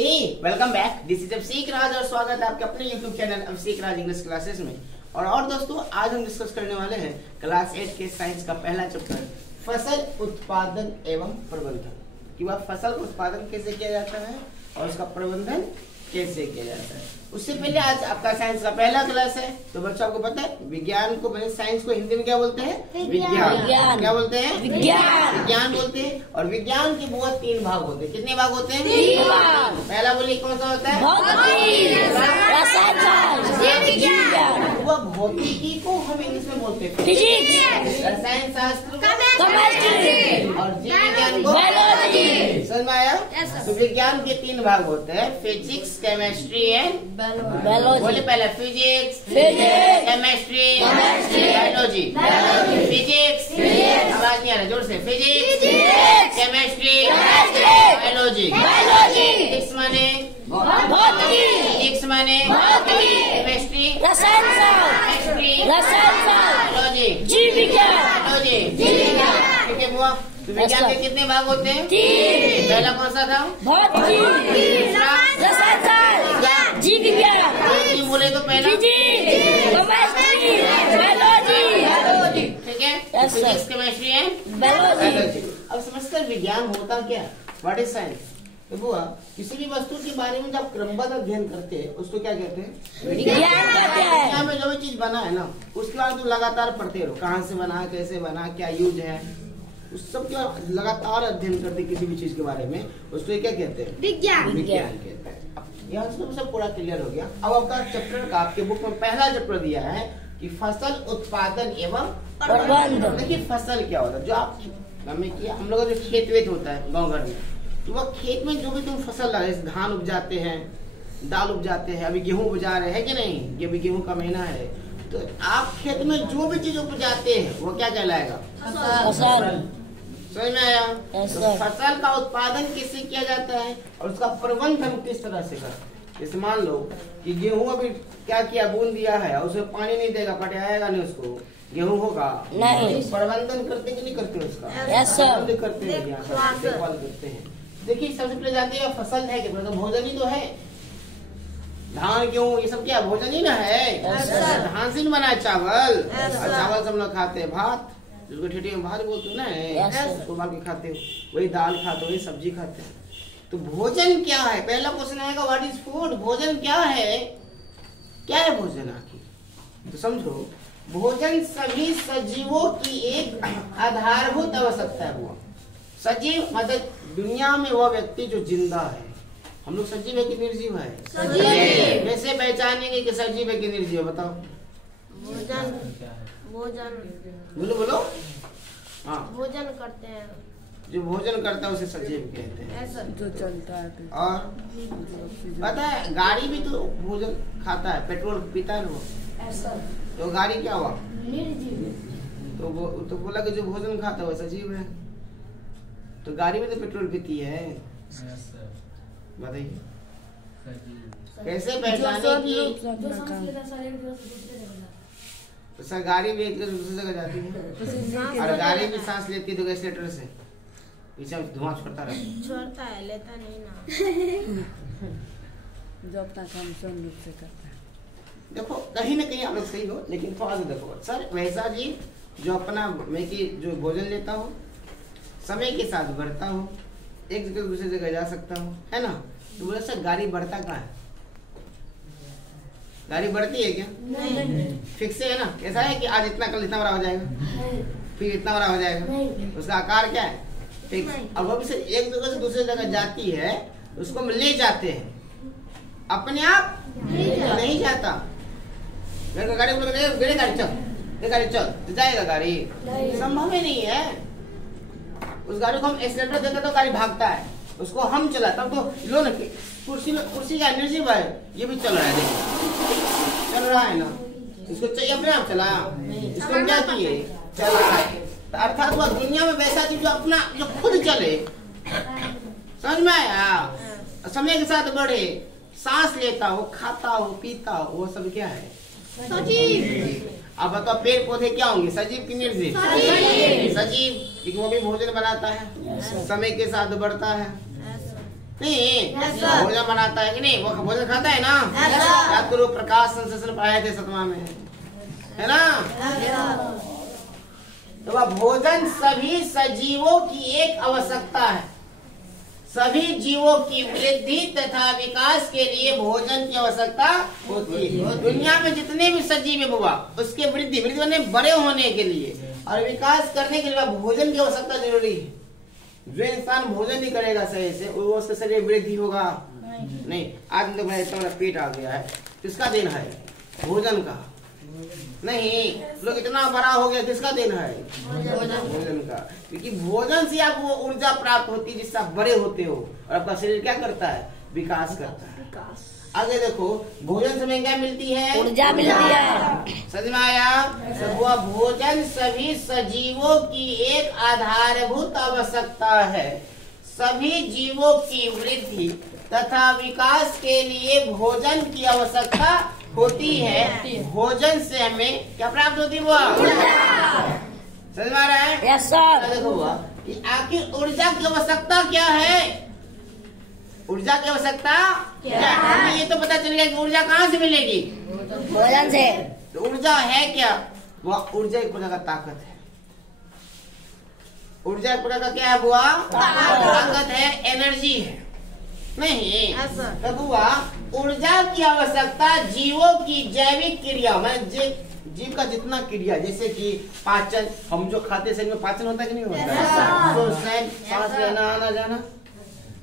Welcome back. This is अभिषेक राज और स्वागत है आपके अपने यूट्यूब चैनल अभिषेक राज इंग्लिश क्लासेस में। और दोस्तों, आज हम डिस्कस करने वाले हैं क्लास 8 के साइंस का पहला चैप्टर फसल उत्पादन एवं प्रबंधन। कि वह फसल का उत्पादन कैसे किया जाता है और उसका प्रबंधन कैसे किया जाता है। उससे पहले आज आपका साइंस का पहला क्लास है, तो बच्चों आपको पता है विज्ञान को मैंने साइंस को हिंदी में क्या बोलते हैं? विज्ञान। क्या बोलते हैं? विज्ञान बोलते हैं। और विज्ञान के बहुत 3 भाग होते हैं। कितने भाग होते हैं? 3 भाग। पहला बोलिए कौन सा होता है? वह भौतिकी को हम इंग्लिश में बोलते हैं फिजिक्स, रसायन शास्त्र और जीव विज्ञान को बायोलॉजी। समझ में आया? तो विज्ञान के 3 भाग होते हैं, फिजिक्स, केमिस्ट्री एंड बायोलॉजी। बोले पहले फिजिक्स, केमिस्ट्री, बायोलॉजी। फिजिक्स, आवाज नहीं आ रहा, जोर से। Physics, chemistry, biology. फिजिक्स माने फिजिक्स माने केमिस्ट्री, केमिस्ट्री, बायोलॉजी, जीव विज्ञान। ठीक है बुआ। तो विज्ञान के कितने भाग होते हैं? 3। पहला कौन सा था? जीव विज्ञान। बोले तो पहला बायोलॉजी। ठीक है, फिजिक्स, केमिस्ट्री एंड बायोलॉजी। अब समझते विज्ञान होता क्या? What is science? तो बुआ, किसी भी वस्तु के बारे में जब क्रमबद्ध अध्ययन करते हैं उसको क्या कहते हैं? विज्ञान कहते हैं। विज्ञान में जो भी चीज बना है ना, उसके बाद तुम लगातार पढ़ते रहो, कहाँ से बना, कैसे बना, क्या यूज है, उस सब का लगातार अध्ययन करते किसी भी चीज के बारे में, उसको क्या कहते हैं? विज्ञान कहते हैं। यहाँ से सब पूरा क्लियर हो गया। अब आपका चैप्टर का आपके बुक में पहला चैप्टर दिया है कि फसल उत्पादन एवं प्रबंधन। देखिए फसल क्या होता है, जो आप हम लोग जो खेत वेत होता है गाँव घर में, तो वह खेत में जो भी तुम फसल लगाए, धान उपजाते हैं, दाल उपजाते हैं, अभी गेहूं उपजा रहे हैं कि नहीं, ये भी गेहूं का महीना है, तो आप खेत में जो भी चीज उपजाते हैं वो क्या कहलाएगा? फसल। समझ में आया? तो फसल का उत्पादन कैसे किया जाता है और उसका प्रबंधन किस तरह से करते हैं। जैसे मान लो कि गेहूं अभी क्या किया, बूंद दिया है और उसमें पानी नहीं देगा, पटाएगा नहीं, उसको गेहूं होगा नहीं। प्रबंधन करते कि नहीं करते उसका? करते हैं, देखभाल करते हैं। देखिए सबसे पहले जानते हैं फसल है क्या? तो भोजन ही तो है। धान गेहूं ये सब क्या भोजन ही ना है? धान से बना है चावल, और चावल सब लोग खाते हैं। भात, जिसको ठेठी में भात बोलते हो ना, उसको उबाल के खाते हो, वही दाल खाते हो, वही सब्जी खाते हैं। तो भोजन क्या है? पहला क्वेश्चन आएगा व्हाट इज फूड। भोजन क्या है? क्या है भोजन आखिर? तो समझो, भोजन सभी सजीवों की एक आधारभूत आवश्यकता है। वो सजीव मतलब दुनिया में वह व्यक्ति जो जिंदा है। हम लोग सजीव है कि निर्जीव है? सजीव। कैसे पहचानेंगे कि सजीव है कि निर्जीव? बताओ। भोजन बोलो। हाँ, भोजन करते हैं। जो भोजन करता है उसे सजीव कहते हैं, जो चलता है। और पता है गाड़ी भी तो भोजन खाता है, पेट्रोल पीता है वो, तो गाड़ी क्या हुआ? निर्जीव। तो बोला कि जो भोजन खाता है वो सजीव है। तो गाड़ी में तो पेट्रोल पीती है। बताइए कैसे पहचाने की सर गाड़ी भी एक जगह दूसरी जगह जाती है, और गाड़ी भी सांस लेती है तो एक्सीलेटर से पीछे धुआं छोड़ता है, लेता नहीं ना। जो अपना काम स्वयं रूप से करता है। देखो कहीं ना कहीं आप लोग सही हो, लेकिन थोड़ा सा देखो सर, वैसा जी जो अपना मैं कि जो भोजन लेता हूँ, समय के साथ बढ़ता हूँ, एक जगह दूसरी जगह जा सकता हूँ, है ना। तो बोले सर गाड़ी बढ़ता कहाँ है? गाड़ी बढ़ती है क्या? नहीं। फिक्स है ना? ऐसा है कि आज इतना, कल इतना बड़ा हो जाएगा, फिर इतना बड़ा हो जाएगा, उसका आकार क्या है? फिक्स। अब वो भी सर एक जगह से दूसरी जगह जाती है, उसको हम ले जाते हैं, अपने आप नहीं जाता। गाड़ी गाड़ी चल तो जाएगा गाड़ी? संभव ही नहीं है। उस गाड़ी को हम एक्सीलेटर देते तो गाड़ी भागता है, उसको हम चला तब तो लो ना, कुर्सी का एनर्जी है, ये भी चल रहा है, देखो चल रहा है ना, इसको चाहिए अपने आप चला, इसको क्या चाहिए? चल रहा है। तो अर्थात वह दुनिया में वैसा चीज जो अपना जो खुद चले। समझ में आया? समय के साथ बढ़े, सांस लेता हो, खाता हो, पीता हो, वो सब क्या है? सजीव। अब बताओ पेड़ पौधे क्या होंगे, सजीव की निर्जीव? सजीव, क्योंकि वो भी भोजन बनाता है, समय के साथ बढ़ता है नहीं भोजन बनाता है कि नहीं? वो भोजन खाता है ना? आपको लोग प्रकाश संश्लेषण पढ़ाए थे 7वां में, है ना? तो वह भोजन सभी सजीवों की एक आवश्यकता है। सभी जीवों की वृद्धि तथा विकास के लिए भोजन की आवश्यकता होती है। दुनिया में जितने भी सजीव है बुआ, उसके वृद्धि होने, बड़े होने के लिए और विकास करने के लिए भोजन की आवश्यकता जरूरी है। जो इंसान भोजन नहीं करेगा सही से, वो उसके शरीर वृद्धि होगा नहीं। आज तो भाई इतना पेट आ गया है, किसका दिन है? भोजन का नहीं। लोग इतना बड़ा हो गया, किसका दिन है? भोजन का। क्योंकि भोजन से आपको वो ऊर्जा प्राप्त होती है जिससे आप बड़े होते हो और आपका शरीर क्या करता है? विकास करता है। आगे देखो, भोजन से हमें क्या मिलती है? ऊर्जा मिलती है। समझ में आया? वह भोजन सभी सजीवों की एक आधारभूत आवश्यकता है। सभी जीवों की वृद्धि तथा विकास के लिए भोजन की आवश्यकता होती है। भोजन से हमें क्या प्राप्त होती है? समझ में आ रहा है? Yes sir. देखो हुआ कि आखिर ऊर्जा की आवश्यकता क्या है? ऊर्जा की आवश्यकता क्या है? हमें ये तो पता चल गया कि ऊर्जा कहाँ से मिलेगी? भोजन से। तो ऊर्जा है क्या? वह ऊर्जा एक प्रकार का ताकत है। ऊर्जा एक प्रकार का क्या है बुआ? ताकत है, एनर्जी है नहीं? तो बुआ, ऊर्जा की आवश्यकता जीवों की जैविक क्रिया में जीव का जितना क्रिया, जैसे कि पाचन, हम जो खाते शरीर में पाचन होता है कि नहीं होता? श्वसन, सांस लेना आना जाना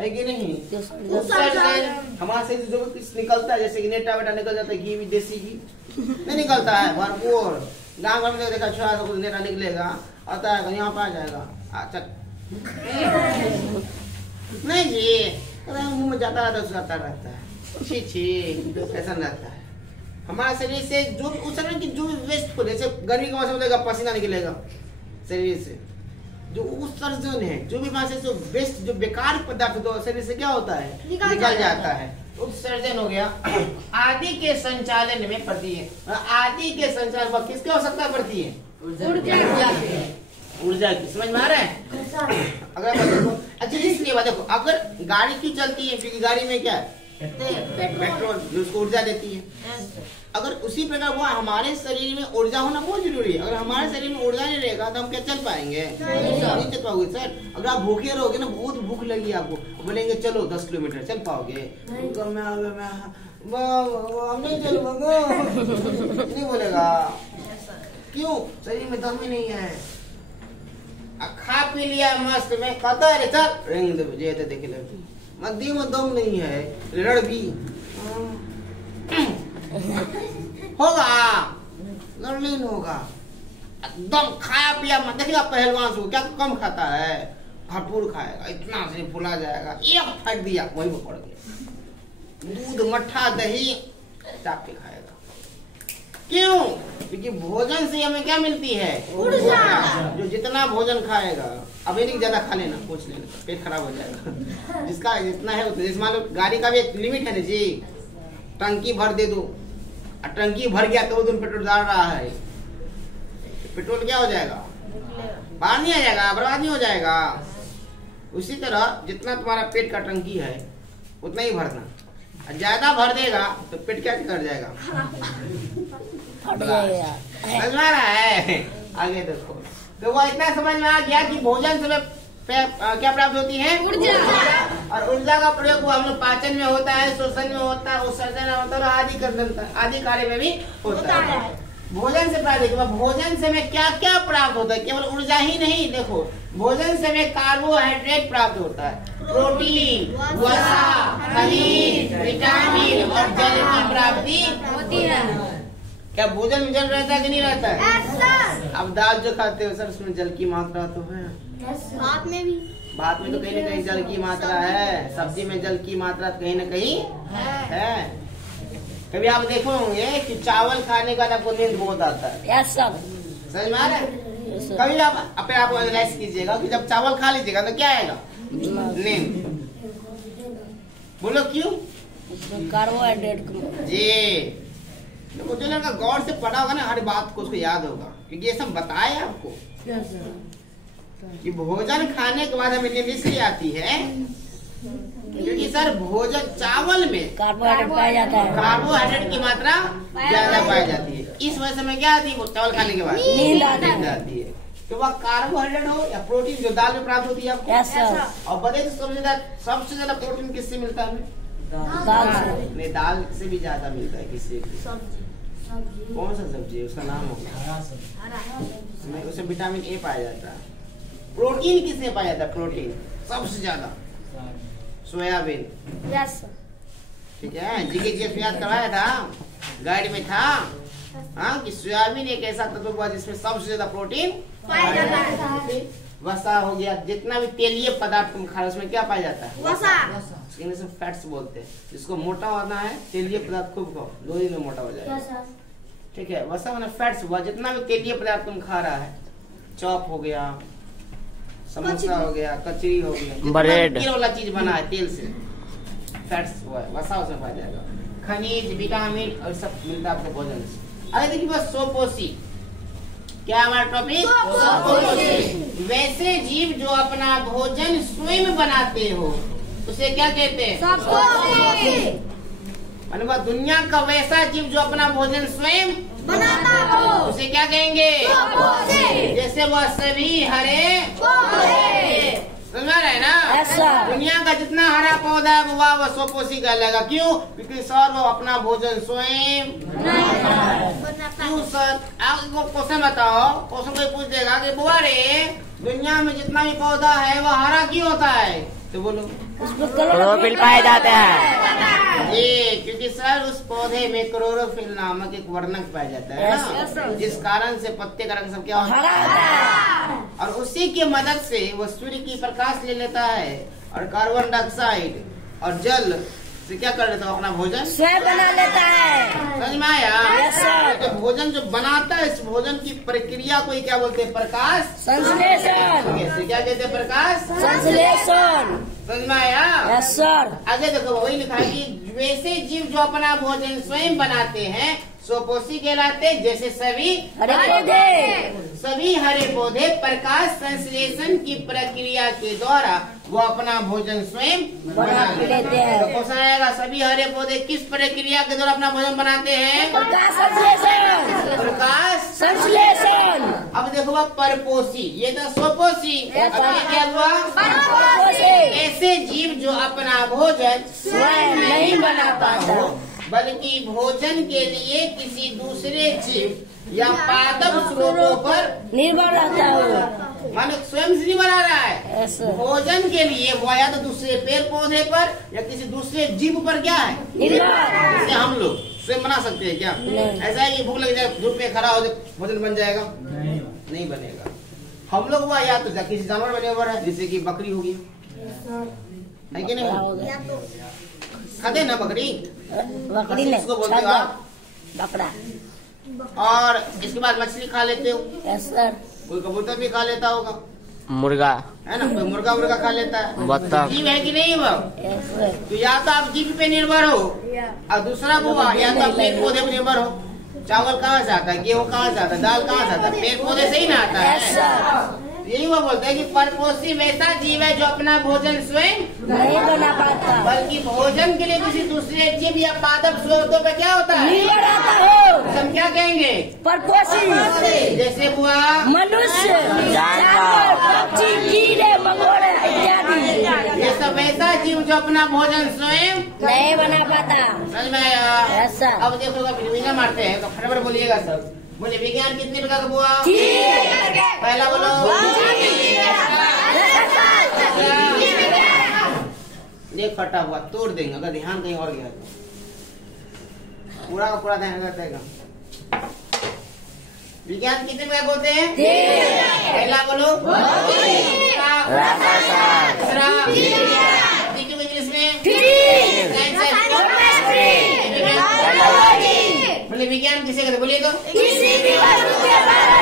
है कि नहीं? हमारे शरीर जो कुछ निकलता है, जैसे कि नेटा वेटा निकल जाता है, घी भी, देसी घी नहीं निकलता है भरपूर। गाँव घर में देखा छुआ कुछ नेटा निकलेगा, आता है यहाँ पे आ जाएगा। अच्छा नहीं जी, मुंह में जाता रहता है। छी छी, ऐसा रहता है। हमारा शरीर से जो उस शरीर की जो वेस्ट को, जैसे गर्मी का मौसम होगा पसीना निकलेगा शरीर से, जो उत्सर्जन है, जो भी वहां से जो वेस्ट, जो बेकार पदार्थ तो शरीर से क्या होता है? निकल जाता है। उत्सर्जन हो गया। आदि के संचालन में पड़ती है। आदि के संचालन पर किसकी आवश्यकता पड़ती है? ऊर्जा की। समझ में आ रहा है? अगर देखो, अच्छा इसलिए देखो, अगर गाड़ी क्यों चलती है? क्योंकि गाड़ी में क्या है? पेट्रोल, जो उसको ऊर्जा देती है। अगर उसी प्रकार वो हमारे शरीर में ऊर्जा होना बहुत जरूरी है। अगर हमारे शरीर में ऊर्जा नहीं रहेगा तो हम क्या चल पाएंगे? नहीं चल पाओगे सर। अगर आप भूखे रहोगे ना, बहुत भूख लगी आपको, बोलेंगे चलो 10 किलोमीटर, चल पाओगे? हम नहीं चलूंगा, नहीं बोलेगा। क्यों? शरीर में दम ही नहीं है। खा पी लिया मस्त में, कहता है चल देखे लगे, मध्य में दम नहीं है, लड़ भी होगा, लड़ नहीं होगा। एकदम खाया पिया मत देखिएगा। पहलवान से क्या कम खाता है? भरपूर खाएगा, इतना से फुला जाएगा। एक फेंक दिया वही में पड़ गया। दूध मट्ठा दही चाप के खाएगा। क्यों? क्योंकि भोजन से हमें क्या मिलती है? ऊर्जा। जो जितना भोजन खाएगा, अभी नहीं ज्यादा खा लेना, कुछ लेना, पेट खराब हो जाएगा। जिसका जितना है उतना। जैसे मान लो गाड़ी का भी एक लिमिट है ना जी, टंकी भर दे दो, टंकी भर गया तो तुम पेट्रोल डाल रहा है, पेट्रोल क्या हो जाएगा? बाहर नहीं आ जाएगा, बर्बाद नहीं हो जाएगा। उसी तरह जितना तुम्हारा पेट का टंकी है उतना ही भरना। ज्यादा भर देगा तो पेट क्या कर जाएगा? समझ में आ रहा है? आगे देखो, तो वो इतना समझ में आ गया कि भोजन से क्या प्राप्त होती है? ऊर्जा। और ऊर्जा का प्रयोग हम लोग पाचन में होता है, श्वसन में होता है, उत्सर्जन में होता है, आदि कार्य में भी होता है। भोजन से प्राप्त होता है। भोजन से हमें क्या क्या प्राप्त होता है? केवल ऊर्जा ही नहीं, देखो भोजन से हमें कार्बोहाइड्रेट प्राप्त होता है, प्रोटीन, वसा, खनिज, विटामिन और जल की प्राप्ति होती है। क्या भोजन में जल रहता है कि नहीं रहता है? अब दाल जो खाते हो सर, उसमें जल की मात्रा तो है। भात में भी, भात में तो कहीं न कहीं जल की मात्रा है। सब्जी में जल की मात्रा कहीं न कहीं है। कभी आप देखो होंगे कि चावल खाने का आपको नींद बहुत आता है। Yes sir. समझ में आ रहा है? कभी आप अपने आप एनालाइज कीजिएगा कि जब चावल खा लीजिएगा तो क्या आएगा? नींद। बोलो क्यों? कार्बोहाइड्रेट जी। देखो जो लड़का गौर से पढ़ा होगा ना, हर बात को उसको याद होगा, क्योंकि ये सब बताया आपको कि भोजन खाने के बाद हमें नींद इसलिए आती है क्योंकि सर भोजन चावल में कार्बोहाइड्रेट पाया जाता है, कार्बोहाइड्रेट की मात्रा ज्यादा पाई जाती है। इस वजह से में क्या आती है, वो चावल खाने के बाद नींद आती है। तो वह कार्बोहाइड्रेट हो या प्रोटीन जो दाल में प्राप्त होती है आपको। Yes sir. और बताइए सबसे ज्यादा प्रोटीन किससे मिलता है हमें? दाल से। नहीं, दाल से भी ज्यादा मिलता है किससे? कौन सा सब्जी है, उसका नाम होगा? उसमें विटामिन ए पाया जाता है। प्रोटीन किससे पाया जाता है? प्रोटीन सबसे ज्यादा सोयाबीन। यस ठीक है, जीके में याद करवाया था, गाइड में था हाँ कि सोयाबीन एक ऐसा तत्व हुआ जिसमें सबसे ज्यादा प्रोटीन पाया जाता है। वसा हो गया, जितना भी तेलीय पदार्थ तुम खा रहे हो उसमें क्या पाया जाता है? वसा। इंग्लिश में फैट्स बोलते हैं। जिसको मोटा होना है तेलीय पदार्थ खूब खाओ, 2 दिन में मोटा हो जाएगा। ठीक है, वसा मैंने फैट्स हुआ, जितना भी तेलीय पदार्थ तुम खा रहा है, चॉप हो गया, समोसा हो गया, कचरी हो गया, ब्रेड वाला चीज बना है तेल से, फैट्स हुआ है, वसा उसमें पाया जाएगा। खनिज, विटामिन और सब मिलता है आपको भोजन से। अरे देखिए बस सोपोषी, क्या हमारा टॉपिक? सोपोषी। वैसे जीव जो अपना भोजन स्वयं बनाते हो उसे क्या कहते हैं? सोपोषी। दुनिया का वैसा जीव जो अपना भोजन स्वयं बनाता हो उसे क्या कहेंगे? सोपोषी। जैसे वह सभी हरे पौधे, समझ रहे ना? दुनिया का जितना हरा पौधा है वह सोपोषी कहलाएगा। क्यों? क्योंकि सर वो अपना भोजन स्वयं क्यों सर? आपको क्वेश्चन बताओ, क्वेश्चन कोई पूछ देगा कि बुआ रे दुनिया में जितना भी पौधा है वह हरा क्यों होता है? तो बोलो क्लोरोफिल पाया जाता है जी, क्योंकि सर उस पौधे में क्लोरोफिल नामक एक वर्णक पाया जाता है ना, जिस कारण से पत्ते का रंग सब क्या होता है, और उसी की मदद से वो सूर्य की प्रकाश ले लेता है और कार्बन डाइऑक्साइड और जल से क्या कर लेता है? अपना भोजन स्वयं बना लेता है। समझ में आया? Yes, sir. तो भोजन जो बनाता है इस भोजन की प्रक्रिया को क्या बोलते हैं? प्रकाश संश्लेषण। क्या कहते हैं? प्रकाश संश्लेषण। समझ में आया? Yes sir. आगे देखो वही लिखा है कि वैसे जीव जो अपना भोजन स्वयं बनाते हैं सोपोषी कहलाते, जैसे सभी हरे पौधे। सभी हरे पौधे प्रकाश संश्लेषण की प्रक्रिया के द्वारा वो अपना भोजन स्वयं बना लेते हैं। तो क्वेश्चन आएगा, सभी हरे पौधे किस प्रक्रिया के द्वारा अपना भोजन बनाते हैं? प्रकाश संश्लेषण। प्रकाश संश्लेषण। अब देखो वह परपोषी, ये था सोपोषी, अब ये क्या हुआ? परपोषी। ऐसे जीव जो अपना भोजन स्वयं नहीं बना पाता बल्कि भोजन के लिए किसी दूसरे जीव या पादप स्रोतों पर निर्भर रहता हूँ। मानो स्वयं से नहीं बना रहा है। Yes, sir. भोजन के लिए वो या तो दूसरे पेड़ पौधे पर या किसी दूसरे जीव पर क्या है? निर्भर। जैसे हम लोग स्वयं बना सकते हैं क्या? नहीं। ऐसा है कि भूख लग जाए धूप में खड़ा हो जाए भोजन बन जाएगा? नहीं बनेगा। हम लोग हुआ या तो किसी जानवर पर निर्भर है, जैसे कि बकरी होगी, है कि नहीं? खाते ना बकरी, बकरी ने इसको बोलते हो आप? बकरा। और इसके बाद मछली खा लेते हो, यस सर। कोई कबूतर भी खा लेता होगा, मुर्गा है ना? कोई मुर्गा खा लेता है। बत्तख। जीव है कि नहीं वो? Yes sir. तो या तो आप जीव पे निर्भर हो और दूसरा हुआ या तो आप पेड़ पौधे पे निर्भर हो। चावल कहाँ से आता है? गेहूँ कहाँ से आता है? दाल कहाँ से आता है? पेड़ पौधे से ही ना आता है। यही वो बोलते हैं कि परपोषी वैसा जीव है जो अपना भोजन स्वयं नहीं बना पाता बल्कि भोजन के लिए किसी दूसरे जीव या पादप स्रोतों पे क्या होता है? निर्भर रहता हूँ। हम क्या कहेंगे? परपोषी। जैसे हुआ मनुष्य, जानवर, पक्षी, कीड़े मकोड़े इत्यादि। ये सब ऐसा जीव जो अपना भोजन स्वयं नहीं बना पाता। समझ में आया? Yes, sir. अब देखो विज्ञान मारते हैं तो फटाफट बोलिएगा सब। बोले विज्ञान कितने प्रकार का हुआ? पहला बोलो देख फटा हुआ तोड़ देंगे अगर ध्यान कहीं और गया तो पूरा का पूरा ध्यान रखेगा। विज्ञान कितने प्रकार बोलते हैं? पहला बोलो इंग्लिश में बोले विज्ञान किसे कहते? बोलिए तो। किसी भी वस्तु के बारे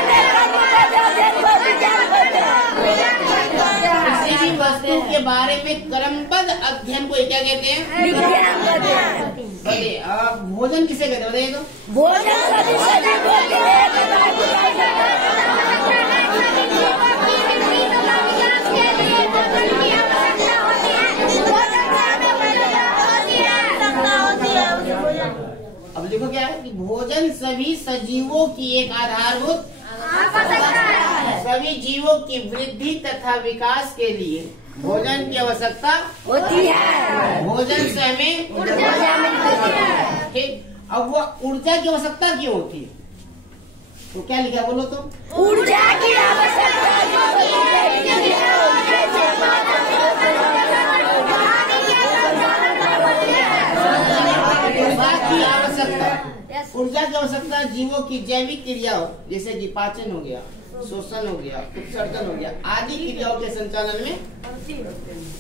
किसी भी वस्तु के बारे में क्रमबद्ध अध्ययन को क्या कहते हैं? विज्ञान कहते हैं। बोलिए अब भोजन किसे कहते हैं? बताइए तो। भोजन सभी सजीवों के लिए देखो क्या है कि भोजन सभी सजीवों की एक आधारभूत सभी जीवों की वृद्धि तथा विकास के लिए भोजन की आवश्यकता होती है। भोजन से हमें ऊर्जा मिलती है। ठीक, अब वो ऊर्जा की आवश्यकता क्यों होती है? तो क्या लिखा बोलो तो? ऊर्जा की आवश्यकता ऊर्जा की आवश्यकता जीवों की जैविक क्रियाओं जैसे कि पाचन हो गया, शोषण हो गया, उत्सर्जन हो गया आदि क्रियाओं के संचालन में।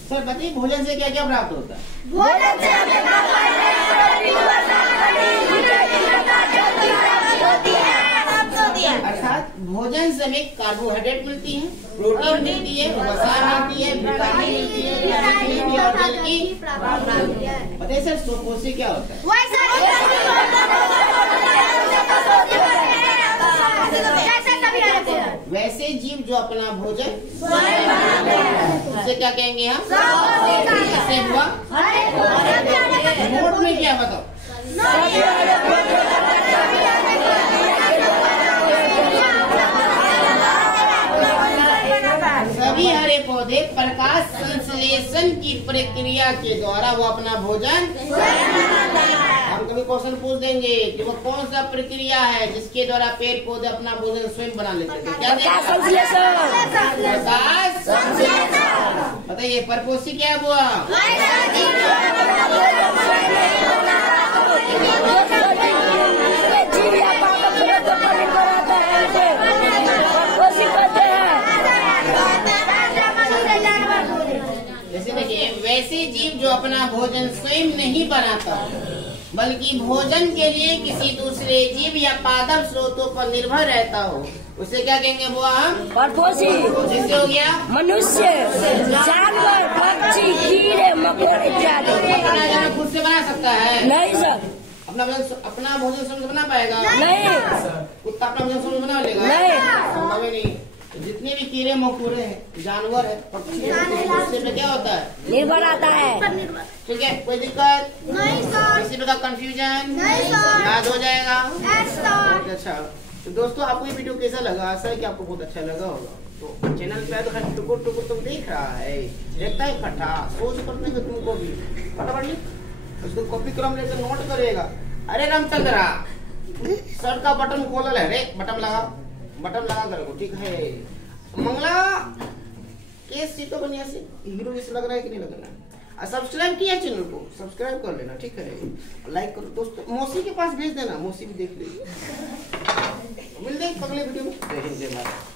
सर बताइए भोजन से क्या क्या प्राप्त होता है? भोजन से अर्थात भोजन से हमें कार्बोहाइड्रेट मिलती है, प्रोटीन मिलती है, वसा मिलती है, विटामिन मिलती है और जल की बताइए। सर सुपोषी क्या होता है? वैसे जीव जो अपना भोजन उसे क्या कहेंगे हम? कैसे हुआ? नोट में क्या बताओ? सभी हरे पौधे प्रकाश संश्लेषण की प्रक्रिया के द्वारा वो अपना भोजन, हम कभी क्वेश्चन पूछ देंगे कि वो कौन सा प्रक्रिया है जिसके द्वारा पेड़ पौधे अपना भोजन स्वयं बना लेते हैं? क्या प्रकाश संश्लेषण। बताइए परपोषी क्या हुआ? जैसे देखिए वैसे जीव जो अपना भोजन स्वयं नहीं बनाता बल्कि भोजन के लिए किसी दूसरे जीव या पादप स्रोतों पर निर्भर रहता हो उसे क्या कहेंगे बुआ? हम परपोषी। जैसे हो गया मनुष्य, जानवर, पक्षी, कीड़े मकोड़े इत्यादि। अपना जन खुद से बना सकता है? नहीं सर। अपना भोजन स्वयं बना पाएगा? नहीं। कुत्ता अपना भोजन स्वयं बना लेगा? नहीं। जितने भी कीड़े मकोड़े हैं, जानवर है, पक्षी है, उससे में क्या होता है? निर्भर आता है। ठीक है, कोई दिक्कत नहीं सर। किसी प्रकार कंफ्यूजन नहीं सर। याद हो जाएगा? सर। अच्छा तो दोस्तों आपको ये वीडियो कैसा लगा? आशा है कि आपको बहुत अच्छा लगा होगा। तो चैनल पे तो खैर टुकुर टुकुर तुम देख रहा है, देखता है फटा सोच करने का तुमको भी फटाफट लिख उसको कॉपी क्रम लेकर नोट करेगा। अरे रामचंद्रा शर्ट का बटन खोल है रे, बटन लगा करो ठीक है। मंगला केस सीटों पर यहाँ से हीरो जैसे लग रहा है कि नहीं लग रहा है? सब्सक्राइब किया चैनल को, सब्सक्राइब कर लेना ठीक है। लाइक करो दोस्तों, मौसी के पास भेज देना, मौसी भी देख लेगी। मिलते हैं अगले वीडियो में। जय हिंद जय भारत।